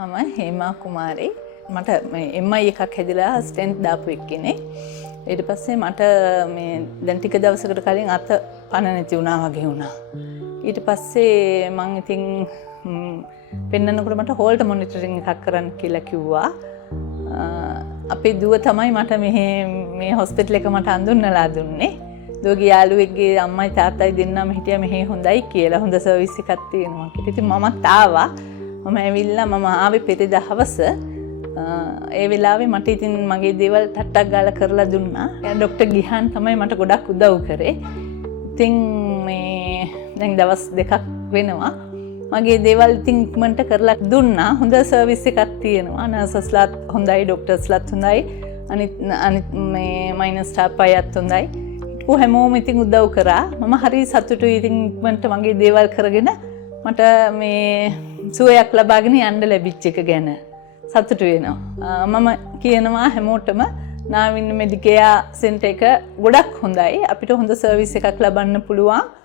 මම හේමා කුමාරි. මට මේ MI එකක් හැදිලා ස්ටෙන්ට් දාපු එක්කෙනෙක්. ඊට පස්සේ මට මේ දැන් ටික දවසකට කලින් අත පණ නැති වුණා වගේ වුණා. ඊට පස්සේ මම ඉතින් පෙන්නනකොට මට හෝල්ට් මොනිටරින් එකක් කරන්න කියලා කිව්වා. අපේ දුව තමයි මට මේ හොස්පිටල් එක මට අඳුන්වලා දුන්නේ. දුවගේ යාළුවෙක්ගේ අම්මයි තාත්තයි දෙන්නම හිටියා මෙහි හොඳයි කියලා. හොඳ සර්විස් එකක් තියෙනවා. ඉතින් මමත් ආවා. මම ඇවිල්ලා මම ආවේ පෙරේදා හවස. ඒ වෙලාවේ මට ඉතින් මගේ දේවල් ටට්ටක් ගාලා කරලා දුන්නා. ડોක්ටර් ගිහාන් තමයි මට ගොඩක් උදව් කරේ. ඉතින් මේ දැන් දවස් දෙකක් වෙනවා. මගේ දේවල් ඉතින් ඉක්මනට කරලා දුන්නා. හොඳ සර්විස් එකක් තියෙනවා. නර්සස්ලාත් හොඳයි, ડોක්ටර්ස්ලාත් හොඳයි. අනිත් මේ මයිනස් ස්ටාෆ් අයත් හොඳයි. ඌ හැමෝම ඉතින් උදව් කරා. මම හරි සතුටුයි ඉතින් ඉක්මනට මගේ දේවල් කරගෙන මට මේ සුවයක් ලබාගෙන යන්න ලැබිච්ච එක ගැන සතුටු වෙනවා. මම කියනවා හැමෝටම නාවින් මෙඩිකෙයා සෙන්ටර් එක ගොඩක් හොඳයි. අපිට හොඳ සර්විස් එකක් ලබන්න පුළුවන්.